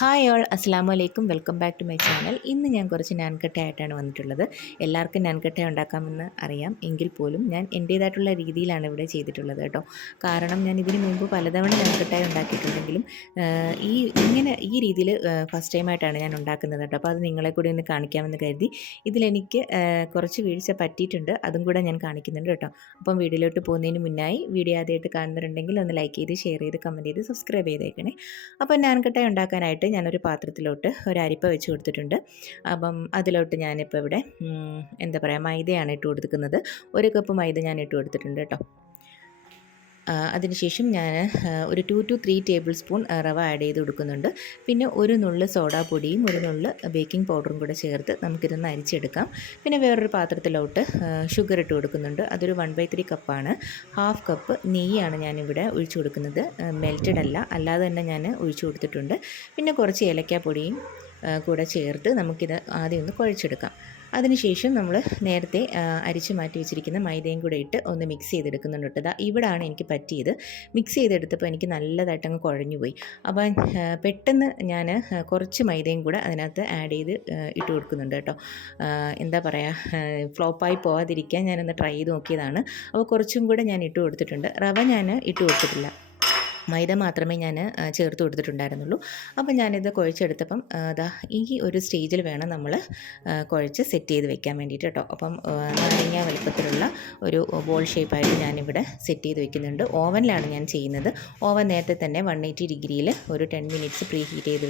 Hi all അസ്സാം വലൈക്കും welcome back to my channel. ഇന്ന് ഞാൻ കുറച്ച് നാൻകട്ടയായിട്ടാണ് വന്നിട്ടുള്ളത്. എല്ലാവർക്കും നാൻകട്ട ഉണ്ടാക്കാമെന്ന് അറിയാം, എങ്കിൽ പോലും ഞാൻ എൻ്റേതായിട്ടുള്ള രീതിയിലാണ് ഇവിടെ ചെയ്തിട്ടുള്ളത് കേട്ടോ. കാരണം ഞാൻ ഇതിന് മുമ്പ് പലതവണ നാൻകട്ടായി ഉണ്ടാക്കിയിട്ടുണ്ടെങ്കിലും ഈ രീതിയിൽ ഫസ്റ്റ് ടൈമായിട്ടാണ് ഞാൻ ഉണ്ടാക്കുന്നത് കേട്ടോ. അപ്പോൾ അത് നിങ്ങളെ കൂടി ഒന്ന് കാണിക്കാമെന്ന് കരുതി. ഇതിലെനിക്ക് കുറച്ച് വീഴ്ച പറ്റിയിട്ടുണ്ട്, അതും കൂടെ ഞാൻ കാണിക്കുന്നുണ്ട് കേട്ടോ. അപ്പം വീഡിയോയിലോട്ട് പോകുന്നതിന് മുന്നായി വീഡിയോ ആദ്യമായിട്ട് കാണുന്നുണ്ടെങ്കിൽ ഒന്ന് ലൈക്ക് ചെയ്ത് ഷെയർ ചെയ്ത് കമൻറ്റ് ചെയ്ത് സബ്സ്ക്രൈബ് ചെയ്തേക്കണേ. അപ്പോൾ നാൻകട്ട ഉണ്ടാക്കാനായിട്ട് ഞാനൊരു പാത്രത്തിലോട്ട് ഒരു അരിപ്പ വെച്ച് കൊടുത്തിട്ടുണ്ട്. അപ്പം അതിലോട്ട് ഞാനിപ്പോൾ ഇവിടെ എന്താ പറയുക, മൈദയാണ് ഇട്ട് കൊടുക്കുന്നത്. 1 കപ്പ് മൈദ ഞാൻ ഇട്ട് കൊടുത്തിട്ടുണ്ട് കേട്ടോ. അതിനുശേഷം ഞാൻ ഒരു 2 to 3 ടേബിൾ സ്പൂൺ റവ ആഡ് ചെയ്ത് കൊടുക്കുന്നുണ്ട്. പിന്നെ ഒരു നുള്ള് സോഡാപ്പൊടിയും ഒരു നുള്ള് ബേക്കിംഗ് പൗഡറും കൂടെ ചേർത്ത് നമുക്കിതൊന്ന് അരിച്ചെടുക്കാം. പിന്നെ വേറൊരു പാത്രത്തിലോട്ട് ഷുഗർ ഇട്ട് കൊടുക്കുന്നുണ്ട്. അതൊരു 1/3 കപ്പാണ്. 1/2 കപ്പ് നെയ്യാണ് ഞാനിവിടെ ഒഴിച്ചു കൊടുക്കുന്നത്. മെൽറ്റഡ് അല്ല, അല്ലാതെ തന്നെ ഞാൻ ഒഴിച്ചു കൊടുത്തിട്ടുണ്ട്. പിന്നെ കുറച്ച് ഏലക്കാപ്പൊടിയും കൂടെ ചേർത്ത് നമുക്കിത് ആദ്യം ഒന്ന് കുഴച്ചെടുക്കാം. അതിനുശേഷം നമ്മൾ നേരത്തെ അരിച്ച് മാറ്റി വെച്ചിരിക്കുന്ന മൈദയും കൂടെ ഇട്ട് ഒന്ന് മിക്സ് ചെയ്തെടുക്കുന്നുണ്ട് കേട്ടോ. ഇവിടാണ് എനിക്ക് പറ്റിയത്. മിക്സ് ചെയ്തെടുത്തപ്പോൾ എനിക്ക് നല്ലതായിട്ട് അങ്ങ് കുഴഞ്ഞു പോയി. അപ്പം പെട്ടെന്ന് ഞാൻ കുറച്ച് മൈദയും കൂടെ അതിനകത്ത് ആഡ് ചെയ്ത് ഇട്ട് കൊടുക്കുന്നുണ്ട് കേട്ടോ. എന്താ പറയുക, ഫ്ലോപ്പായി പോകാതിരിക്കാൻ ഞാനൊന്ന് ട്രൈ ചെയ്ത് നോക്കിയതാണ്. അപ്പോൾ കുറച്ചും കൂടെ ഞാൻ ഇട്ട് കൊടുത്തിട്ടുണ്ട്. റവ ഞാൻ ഇട്ട് കൊടുത്തിട്ടില്ല, മൈദ മാത്രമേ ഞാൻ ചേർത്ത് കൊടുത്തിട്ടുണ്ടായിരുന്നുള്ളൂ. അപ്പം ഞാനിത് കുഴച്ചെടുത്തപ്പം ഈ ഒരു സ്റ്റേജിൽ വേണം നമ്മൾ കുഴച്ച് സെറ്റ് ചെയ്ത് വെക്കാൻ വേണ്ടിയിട്ട് കേട്ടോ. അപ്പം നാരങ്ങ വലുപ്പത്തിലുള്ള ഒരു ബോൾ ഷേപ്പായിട്ട് ഞാനിവിടെ സെറ്റ് ചെയ്ത് വെക്കുന്നുണ്ട്. ഓവനിലാണ് ഞാൻ ചെയ്യുന്നത്. ഓവൻ നേരത്തെ തന്നെ 180 ഡിഗ്രിയിൽ ഒരു 10 മിനിറ്റ്സ് പ്രീ ഹീറ്റ് ചെയ്ത്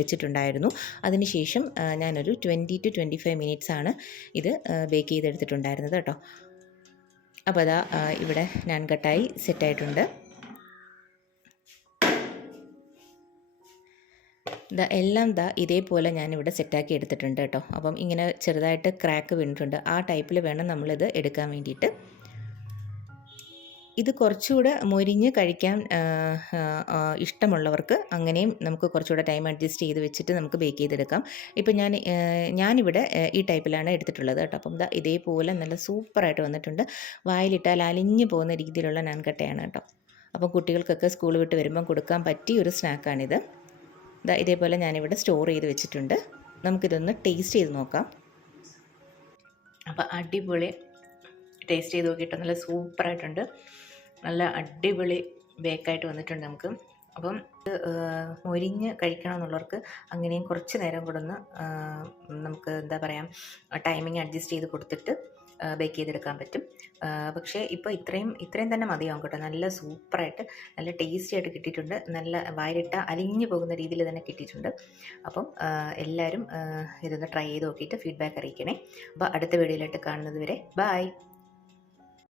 വെച്ചിട്ടുണ്ടായിരുന്നു. അതിനുശേഷം ഞാനൊരു 20 to 25 മിനിറ്റ്സാണ് ഇത് ബേക്ക് ചെയ്തെടുത്തിട്ടുണ്ടായിരുന്നത് കേട്ടോ. അപ്പോൾ ഇവിടെ നാൻകട്ടായി സെറ്റായിട്ടുണ്ട്. എല്ലാം ഇതേപോലെ ഞാനിവിടെ സെറ്റാക്കി എടുത്തിട്ടുണ്ട് കേട്ടോ. അപ്പം ഇങ്ങനെ ചെറുതായിട്ട് ക്രാക്ക് വീണിട്ടുണ്ട്. ആ ടൈപ്പിൽ വേണം നമ്മളിത് എടുക്കാൻ വേണ്ടിയിട്ട്. ഇത് കുറച്ചുകൂടെ മൊരിഞ്ഞ് കഴിക്കാൻ ഇഷ്ടമുള്ളവർക്ക് അങ്ങനെയും നമുക്ക് കുറച്ചുകൂടെ ടൈം അഡ്ജസ്റ്റ് ചെയ്ത് വെച്ചിട്ട് നമുക്ക് ബേക്ക് ചെയ്തെടുക്കാം. ഇപ്പം ഞാനിവിടെ ഈ ടൈപ്പിലാണ് എടുത്തിട്ടുള്ളത് കേട്ടോ. അപ്പം ഇതേപോലെ നല്ല സൂപ്പറായിട്ട് വന്നിട്ടുണ്ട്. വായിലിട്ടാൽ അലിഞ്ഞു പോകുന്ന രീതിയിലുള്ള നാൻകട്ടയാണ് കേട്ടോ. അപ്പം കുട്ടികൾക്കൊക്കെ സ്കൂൾ വിട്ട് വരുമ്പം കൊടുക്കാൻ പറ്റിയ ഒരു സ്നാക്കാണിത്. ഇതേപോലെ ഞാനിവിടെ സ്റ്റോർ ചെയ്ത് വെച്ചിട്ടുണ്ട്. നമുക്കിതൊന്ന് ടേസ്റ്റ് ചെയ്ത് നോക്കാം. അപ്പോൾ അടിപൊളി ടേസ്റ്റ് ചെയ്ത് നോക്കിയിട്ട് നല്ല സൂപ്പറായിട്ടുണ്ട്. നല്ല അടിപൊളി ബേക്കായിട്ട് വന്നിട്ടുണ്ട് നമുക്ക്. അപ്പം ഇത് മൊരിഞ്ഞ് കഴിക്കണമെന്നുള്ളവർക്ക് അങ്ങനെയും കുറച്ച് നേരം കൂടെ ഒന്ന് നമുക്ക് എന്താ പറയുക, ടൈമിങ് അഡ്ജസ്റ്റ് ചെയ്ത് കൊടുത്തിട്ട് ബേക്ക് ചെയ്തെടുക്കാൻ പറ്റും. പക്ഷേ ഇപ്പോൾ ഇത്രയും തന്നെ മതിയാവും കേട്ടോ. നല്ല സൂപ്പറായിട്ട് നല്ല ടേസ്റ്റി ആയിട്ട് കിട്ടിയിട്ടുണ്ട്. നല്ല വായിലിട്ട അലിഞ്ഞു പോകുന്ന രീതിയിൽ തന്നെ കിട്ടിയിട്ടുണ്ട്. അപ്പം എല്ലാവരും ഇതൊന്ന് ട്രൈ ചെയ്ത് നോക്കിയിട്ട് ഫീഡ്ബാക്ക് അറിയിക്കണേ. അപ്പോൾ അടുത്ത വീഡിയോയിലായിട്ട് കാണുന്നത് വരെ ബൈ.